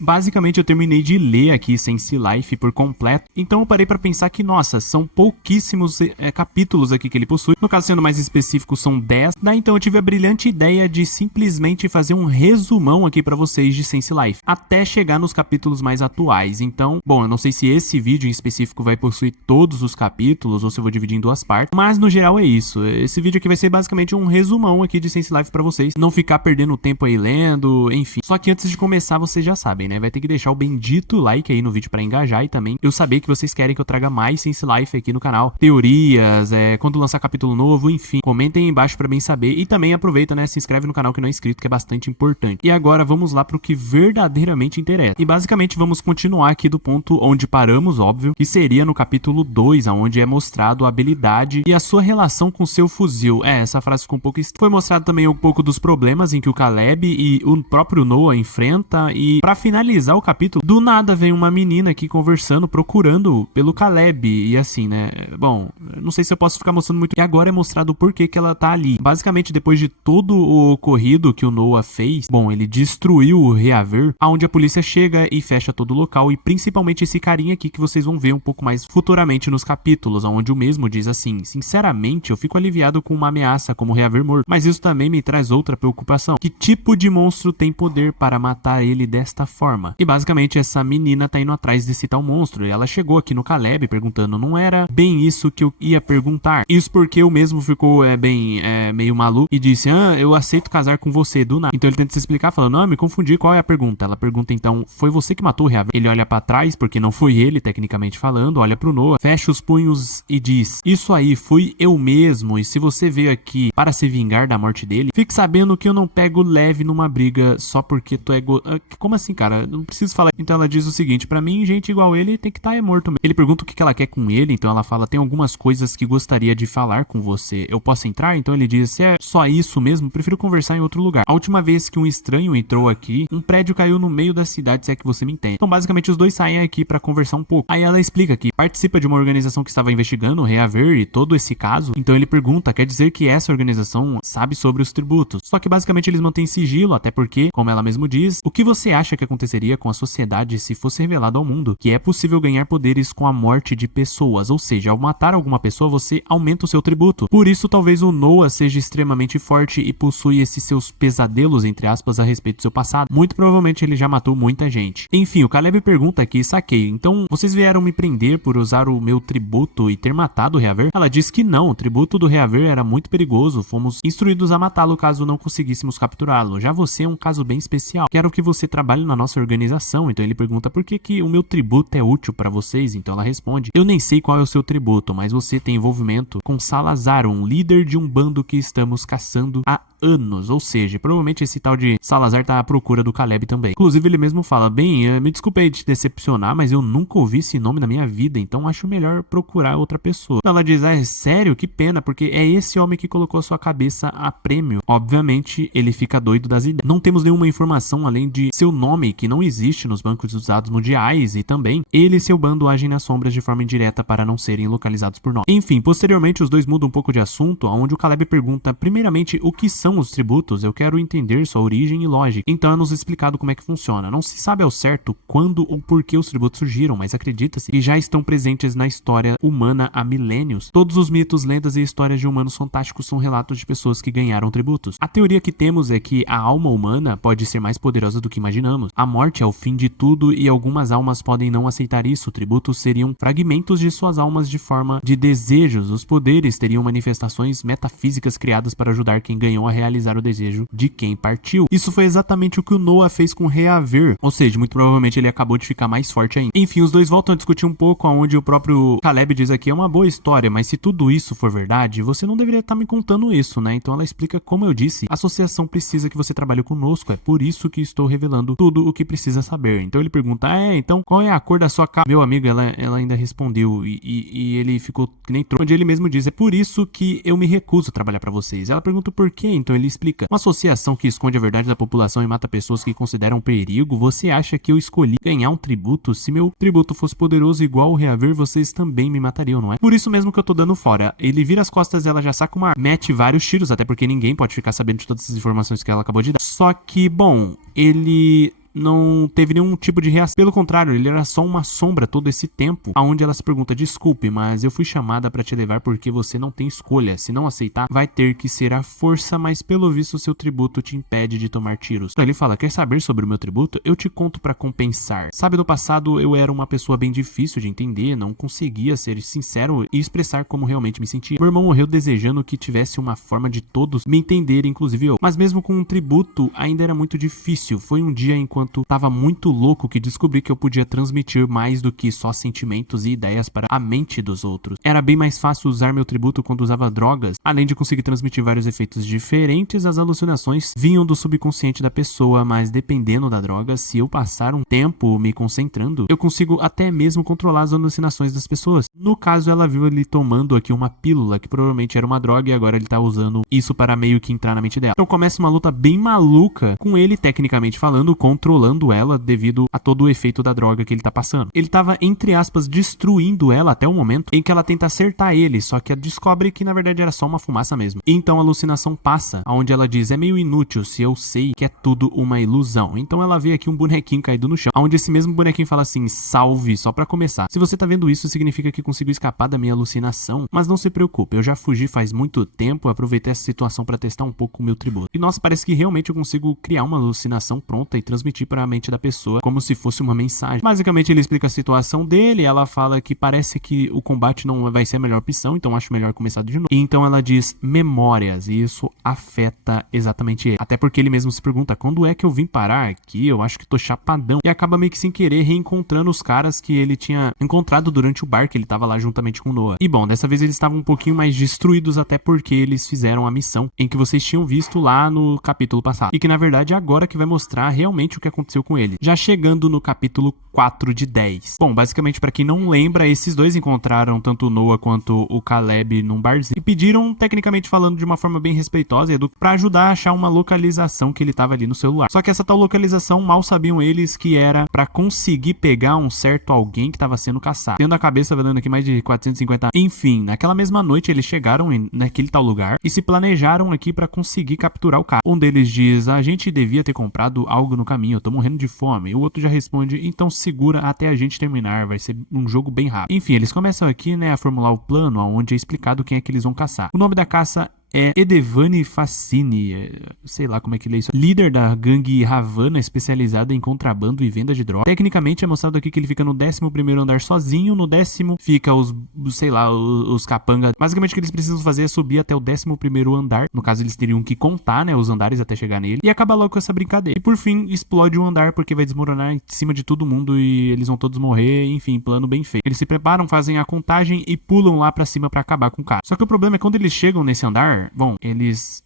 Basicamente eu terminei de ler aqui Sense Life por completo, então eu parei pra pensar que, nossa, são pouquíssimos capítulos aqui que ele possui. No caso, sendo mais específico, são 10. Daí então eu tive a brilhante ideia de simplesmente fazer um resumão aqui pra vocês de Sense Life, até chegar nos capítulos mais atuais. Então, bom, eu não sei se esse vídeo em específico vai possuir todos os capítulos ou se eu vou dividir em duas partes, mas no geral é isso. Esse vídeo aqui vai ser basicamente um resumão aqui de Sense Life pra vocês, não ficar perdendo tempo aí lendo, enfim. Só que antes de começar, vocês já sabem, né? Vai ter que deixar o bendito like aí no vídeo pra engajar e também eu saber que vocês querem que eu traga mais Sense Life aqui no canal. Teorias, quando lançar capítulo novo, enfim. Comentem aí embaixo pra bem saber e também aproveita, né? Se inscreve no canal que não é inscrito, que é bastante importante. E agora vamos lá pro que verdadeiramente interessa. E basicamente vamos continuar aqui do ponto onde paramos, óbvio, que seria no capítulo 2, onde é mostrado a habilidade e a sua relação com seu fuzil. Essa frase ficou um pouco estranha. Foi mostrado também um pouco dos problemas em que o Caleb e o próprio Noah enfrenta e pra finalizar o capítulo, do nada vem uma menina aqui conversando, procurando pelo Caleb e assim, né? Bom, não sei se eu posso ficar mostrando muito. E agora é mostrado o porquê que ela tá ali. Basicamente, depois de todo o ocorrido que o Noah fez, bom, ele destruiu o Reaver, aonde a polícia chega e fecha todo o local e principalmente esse carinha aqui que vocês vão ver um pouco mais futuramente nos capítulos, onde o mesmo diz assim: sinceramente, eu fico aliviado com uma ameaça como o Reaver morto, mas isso também me traz outra preocupação. Que tipo de monstro tem poder para matar ele desta forma? E basicamente essa menina tá indo atrás desse tal monstro e ela chegou aqui no Caleb perguntando, não era bem isso que eu ia perguntar. Isso porque o mesmo ficou meio maluco e disse, eu aceito casar com você do nada. Então ele tenta se explicar falando, não, me confundi, qual é a pergunta? Ela pergunta então, foi você que matou o Reaver? Ele olha pra trás porque não foi ele, tecnicamente falando, olha pro Noah, fecha os punhos e diz, isso aí, fui eu mesmo, e se você veio aqui para se vingar da morte dele, fique sabendo que eu não pego leve numa briga só porque tu é como assim, cara? Não preciso falar. Então ela diz o seguinte, pra mim, gente igual ele tem que estar morto mesmo. Ele pergunta o que ela quer com ele, então ela fala, tem algumas coisas que gostaria de falar com você. Eu posso entrar? Então ele diz, se é só isso mesmo, prefiro conversar em outro lugar. A última vez que um estranho entrou aqui, um prédio caiu no meio da cidade, se é que você me entende. Então basicamente os dois saem aqui pra conversar um pouco. Aí ela explica que participa de uma organização que estava investigando o Reaver e todo esse caso. Então ele pergunta, quer dizer que essa organização sabe sobre os tributos. Só que basicamente eles mantêm sigilo, até porque, como ela mesmo diz, o que você acha que aconteceria com a sociedade se fosse revelado ao mundo que é possível ganhar poderes com a morte de pessoas, ou seja, ao matar alguma pessoa você aumenta o seu tributo. Por isso talvez o Noah seja extremamente forte e possui esses seus pesadelos, entre aspas, a respeito do seu passado. Muito provavelmente ele já matou muita gente. Enfim, o Caleb pergunta aqui, saquei, então vocês vieram me prender por usar o meu tributo e ter matado o Reaver? Ela diz que não, o tributo do Reaver era muito perigoso, fomos instruídos a matá-lo caso não conseguíssemos capturá-lo. Já você é um caso bem especial, quero que você trabalhe na nossa organização. Então ele pergunta por que o meu tributo é útil pra vocês, então ela responde, eu nem sei qual é o seu tributo, mas você tem envolvimento com Salazar, um líder de um bando que estamos caçando há anos, ou seja, provavelmente esse tal de Salazar tá à procura do Caleb também. Inclusive ele mesmo fala, bem, me desculpe aí te decepcionar, mas eu nunca ouvi esse nome na minha vida, então acho melhor procurar outra pessoa. Ela diz, é sério? Que pena, porque é esse homem que colocou a sua cabeça a prêmio. Obviamente ele fica doido das ideias. Não temos nenhuma informação além de seu nome, que não existe nos bancos dos dados mundiais, e também ele e seu bando agem nas sombras de forma indireta para não serem localizados por nós. Enfim, posteriormente os dois mudam um pouco de assunto, onde o Caleb pergunta, primeiramente, o que são os tributos? Eu quero entender sua origem e lógica. Então é nos explicado como é que funciona. Não se sabe ao certo quando ou por que os tributos surgiram, mas acredita-se que já estão presentes na história humana há milênios. Todos os mitos, lendas e histórias de humanos fantásticos são relatos de pessoas que ganharam tributos. A teoria que temos é que a alma humana pode ser mais poderosa do que imaginamos. A morte é o fim de tudo e algumas almas podem não aceitar isso. Tributos seriam fragmentos de suas almas de forma de desejos. Os poderes teriam manifestações metafísicas criadas para ajudar quem ganhou a realizar o desejo de quem partiu. Isso foi exatamente o que o Noah fez com Reaver, ou seja, muito provavelmente ele acabou de ficar mais forte ainda. Enfim, os dois voltam a discutir um pouco, onde o próprio Caleb diz aqui, é uma boa história, mas se tudo isso for verdade, você não deveria estar me contando isso, né? Então ela explica, como eu disse, a associação precisa que você trabalhe conosco, é por isso que estou revelando tudo o que precisa saber. Então ele pergunta, então qual é a cor da sua capa? Meu amigo, ela ainda respondeu e ele ficou que nem trouxa, onde ele mesmo diz, é por isso que eu me recuso a trabalhar pra vocês. Ela pergunta por quê, então ele explica, uma associação que esconde a verdade da população e mata pessoas que consideram perigo, você acha que eu escolhi ganhar um tributo? Se meu tributo fosse poderoso igual o Reaver, vocês também me matariam, não é? Por isso mesmo que eu tô dando fora. Ele vira as costas e ela já saca uma arma, mete vários tiros, até porque ninguém pode ficar sabendo de todas essas informações que ela acabou de dar. Só que, bom, ele não teve nenhum tipo de reação. Pelo contrário, ele era só uma sombra todo esse tempo, aonde ela se pergunta: desculpe, mas eu fui chamada pra te levar porque você não tem escolha. Se não aceitar, vai ter que ser a força, mas pelo visto seu tributo te impede de tomar tiros. Então ele fala: quer saber sobre o meu tributo? Eu te conto pra compensar. Sabe, no passado eu era uma pessoa bem difícil de entender, não conseguia ser sincero e expressar como realmente me sentia. Meu irmão morreu desejando que tivesse uma forma de todos me entenderem, inclusive eu. Mas mesmo com um tributo, ainda era muito difícil. Foi um dia enquanto tava muito louco que descobri que eu podia transmitir mais do que só sentimentos e ideias para a mente dos outros. Era bem mais fácil usar meu tributo quando usava drogas. Além de conseguir transmitir vários efeitos diferentes, as alucinações vinham do subconsciente da pessoa, mas dependendo da droga, se eu passar um tempo me concentrando, eu consigo até mesmo controlar as alucinações das pessoas. No caso, ela viu ele tomando aqui uma pílula, que provavelmente era uma droga, e agora ele tá usando isso para meio que entrar na mente dela. Então começa uma luta bem maluca, com ele, tecnicamente falando, controlando ela devido a todo o efeito da droga que ele tá passando. Ele tava, entre aspas, destruindo ela até o momento em que ela tenta acertar ele, só que ela descobre que na verdade era só uma fumaça mesmo. Então a alucinação passa, onde ela diz: é meio inútil se eu sei que é tudo uma ilusão. Então ela vê aqui um bonequinho caído no chão, onde esse mesmo bonequinho fala assim: salve, só pra começar. Se você tá vendo isso, significa que consigo escapar da minha alucinação, mas não se preocupe, eu já fugi faz muito tempo, aproveitei essa situação pra testar um pouco o meu tributo. E nossa, parece que realmente eu consigo criar uma alucinação pronta e transmitir para a mente da pessoa como se fosse uma mensagem. Basicamente ele explica a situação dele, ela fala que parece que o combate não vai ser a melhor opção, então acho melhor começar de novo. E então ela diz memórias, e isso afeta exatamente ele. Até porque ele mesmo se pergunta: quando é que eu vim parar aqui? Eu acho que tô chapadão. E acaba meio que sem querer reencontrando os caras que ele tinha encontrado durante o bar, que ele tava lá juntamente com o Noah. E bom, dessa vez eles estavam um pouquinho mais destruídos, até porque eles fizeram a missão em que vocês tinham visto lá no capítulo passado. E que na verdade é agora que vai mostrar realmente o que aconteceu com ele. Já chegando no capítulo 4 de 10. Bom, basicamente pra quem não lembra, esses dois encontraram tanto o Noah quanto o Caleb num barzinho e pediram, tecnicamente falando, de uma forma bem respeitosa e educada, pra ajudar a achar uma localização que ele tava ali no celular. Só que essa tal localização, mal sabiam eles que era pra conseguir pegar um certo alguém que tava sendo caçado. Tendo a cabeça valendo aqui mais de 450. Enfim, naquela mesma noite eles chegaram naquele tal lugar e se planejaram aqui pra conseguir capturar o cara. Um deles diz: a gente devia ter comprado algo no caminho, eu tô morrendo de fome. E o outro já responde: então segura até a gente terminar, vai ser um jogo bem rápido. Enfim, eles começam aqui, né, a formular o plano, onde é explicado quem é que eles vão caçar. O nome da caça é Edevani Fassini, sei lá como é que lê isso, líder da gangue Havana, especializada em contrabando e venda de drogas. Tecnicamente é mostrado aqui que ele fica no 11º andar sozinho, no 10º fica os capangas. Basicamente o que eles precisam fazer é subir até o 11º andar, no caso eles teriam que contar, né, os andares até chegar nele, e acabar logo com essa brincadeira. E por fim, explode um andar porque vai desmoronar em cima de todo mundo e eles vão todos morrer, enfim, plano bem feito. Eles se preparam, fazem a contagem e pulam lá pra cima pra acabar com o cara. Só que o problema é quando eles chegam nesse andar, bom, eles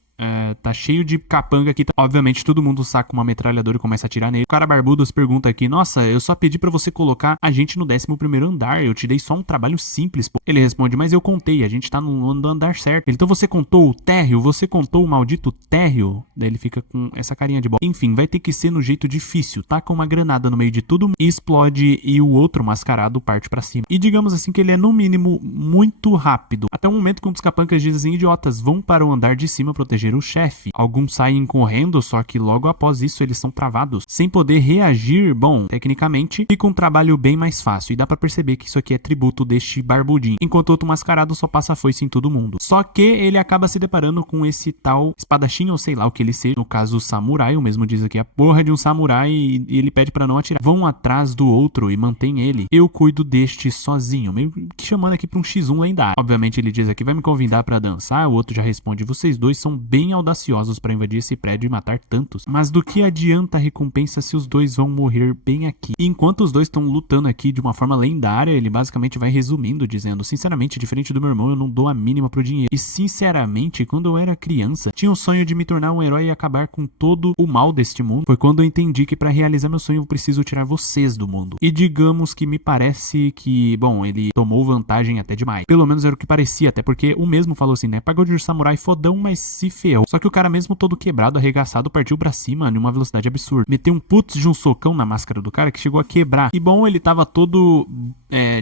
tá cheio de capanga aqui. Obviamente todo mundo saca uma metralhadora e começa a atirar nele. O cara barbudo se pergunta aqui: nossa, eu só pedi pra você colocar a gente no 11º andar, eu te dei só um trabalho simples, pô. Ele responde: mas eu contei, a gente tá no andar certo. Então você contou o térreo? Você contou o maldito térreo? Daí ele fica com essa carinha de bola. Enfim, vai ter que ser no jeito difícil. Taca uma granada no meio de tudo e explode, e o outro mascarado parte pra cima. E digamos assim que ele é no mínimo muito rápido. Até o momento que um dos capangas diz assim: idiotas, vão para o andar de cima proteger o chefe. Alguns saem correndo, só que logo após isso eles são travados. Sem poder reagir, bom, tecnicamente fica um trabalho bem mais fácil. E dá pra perceber que isso aqui é tributo deste barbudinho. Enquanto o outro mascarado só passa a foice em todo mundo. Só que ele acaba se deparando com esse tal espadachim, ou sei lá o que ele seja. No caso, o samurai, o mesmo diz aqui, a porra de um samurai, e ele pede pra não atirar. Vão atrás do outro e mantém ele. Eu cuido deste sozinho. Meio que chamando aqui pra um X1 lendário. Obviamente ele diz aqui: vai me convidar pra dançar. O outro já responde: vocês dois são bem audaciosos para invadir esse prédio e matar tantos. Mas do que adianta a recompensa se os dois vão morrer bem aqui? E enquanto os dois estão lutando aqui de uma forma lendária, ele basicamente vai resumindo, dizendo: sinceramente, diferente do meu irmão, eu não dou a mínima pro dinheiro. E sinceramente, quando eu era criança, tinha o sonho de me tornar um herói e acabar com todo o mal deste mundo. Foi quando eu entendi que para realizar meu sonho eu preciso tirar vocês do mundo. E digamos que me parece que, bom, ele tomou vantagem até demais. Pelo menos era o que parecia, até porque o mesmo falou assim, né? Pagou de samurai fodão, mas se ferrou. Só que o cara mesmo todo quebrado, arregaçado, partiu pra cima em uma velocidade absurda. Meteu um putz de um socão na máscara do cara que chegou a quebrar. E bom, ele tava todo,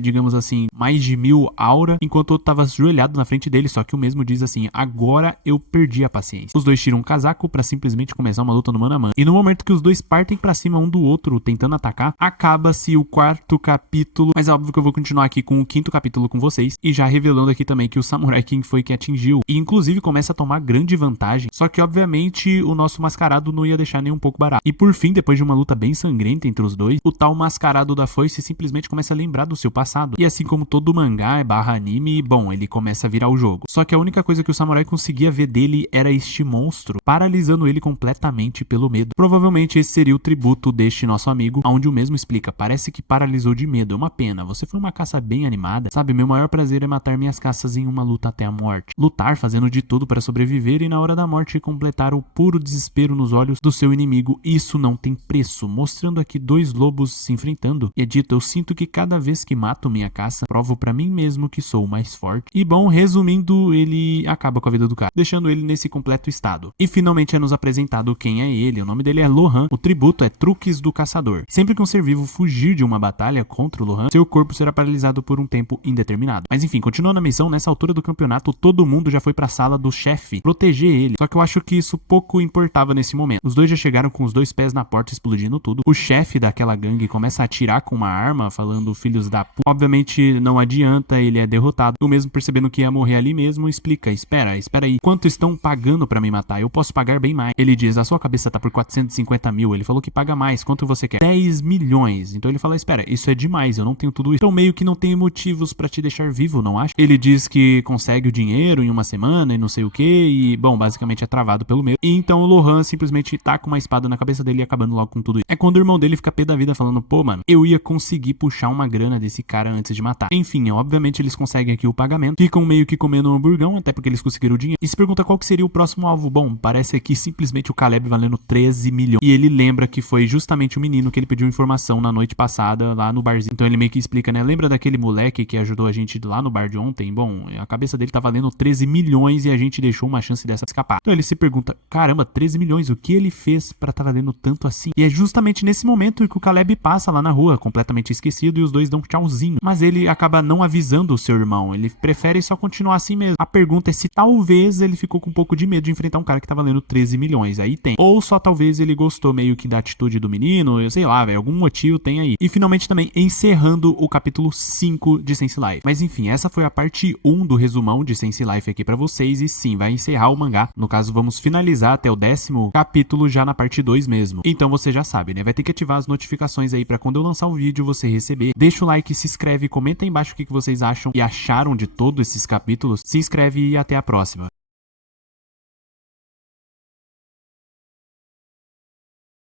digamos assim, mais de 1000 aura, enquanto o outro tava ajoelhado na frente dele. Só que o mesmo diz assim, agora eu perdi a paciência. Os dois tiram um casaco pra simplesmente começar uma luta no mano a mano. E no momento que os dois partem pra cima um do outro, tentando atacar, acaba-se o 4º capítulo. Mas é óbvio que eu vou continuar aqui com o 5º capítulo com vocês. E já revelando aqui também que o Samurai King foi que atingiu. E inclusive começa a tomar grande vantagem. Só que obviamente o nosso mascarado não ia deixar nem um pouco barato. E por fim, depois de uma luta bem sangrenta entre os dois, o tal mascarado da foice simplesmente começa a lembrar do seu passado. E assim como todo mangá barra anime, bom, ele começa a virar o jogo. Só que a única coisa que o samurai conseguia ver dele era este monstro, paralisando ele completamente pelo medo. Provavelmente esse seria o tributo deste nosso amigo, onde o mesmo explica, parece que paralisou de medo, é uma pena, você foi uma caça bem animada, sabe, meu maior prazer é matar minhas caças em uma luta até a morte. Lutar fazendo de tudo para sobreviver e na hora da morte completar o puro desespero nos olhos do seu inimigo, isso não tem preço, mostrando aqui dois lobos se enfrentando. E é dito, eu sinto que cada vez que mato minha caça, provo pra mim mesmo que sou o mais forte. E bom, resumindo, ele acaba com a vida do cara, deixando ele nesse completo estado. E finalmente é nos apresentado quem é ele, o nome dele é Lohan, o tributo é Truques do Caçador. Sempre que um ser vivo fugir de uma batalha contra o Lohan, seu corpo será paralisado por um tempo indeterminado. Mas enfim, continuando a missão, nessa altura do campeonato, todo mundo já foi pra sala do chefe proteger ele. Só que eu acho que isso pouco importava nesse momento. Os dois já chegaram com os dois pés na porta explodindo tudo. O chefe daquela gangue começa a atirar com uma arma, falando filhos da p... Obviamente não adianta, ele é derrotado. O mesmo percebendo que ia morrer ali mesmo, explica, espera aí, quanto estão pagando pra me matar? Eu posso pagar bem mais. Ele diz, a sua cabeça tá por 450 mil. Ele falou que paga mais, quanto você quer? 10 milhões. Então ele fala, espera, isso é demais, eu não tenho tudo isso. Então meio que não tenho motivos pra te deixar vivo, não acha? Ele diz que consegue o dinheiro em uma semana e não sei o que, e bom, basicamente é travado pelo meio. E então o Lohan simplesmente taca uma espada na cabeça dele e acabando logo com tudo isso. É quando o irmão dele fica pé da vida falando, pô mano, eu ia conseguir puxar uma grana desse cara antes de matar. Enfim, obviamente eles conseguem aqui o pagamento, ficam meio que comendo um hamburgão, até porque eles conseguiram o dinheiro, e se pergunta qual que seria o próximo alvo. Bom, parece aqui simplesmente o Caleb valendo 13 milhões. E ele lembra que foi justamente o menino que ele pediu informação na noite passada lá no barzinho. Então ele meio que explica, né, lembra daquele moleque que ajudou a gente lá no bar de ontem? Bom, a cabeça dele tá valendo 13 milhões e a gente deixou uma chance dessa escapar. Então ele se pergunta, caramba, 13 milhões, o que ele fez pra tá valendo tanto assim? E é justamente nesse momento que o Caleb passa lá na rua, completamente esquecido, e os dois dão um tchauzinho. Mas ele acaba não avisando o seu irmão, ele prefere só continuar assim mesmo. A pergunta é se talvez ele ficou com um pouco de medo de enfrentar um cara que tá valendo 13 milhões, aí tem. Ou só talvez ele gostou meio que da atitude do menino, eu sei lá, velho, algum motivo tem aí. E finalmente também encerrando o capítulo 5 de Sense Life. Mas enfim, essa foi a parte 1 do resumão de Sense Life aqui pra vocês, e sim, vai encerrar o mangá. No caso, vamos finalizar até o 10º capítulo já na parte 2 mesmo. Então você já sabe, né? Vai ter que ativar as notificações aí pra quando eu lançar o vídeo você receber. Deixa o like, se inscreve, comenta aí embaixo o que vocês acham e acharam de todos esses capítulos. Se inscreve e até a próxima.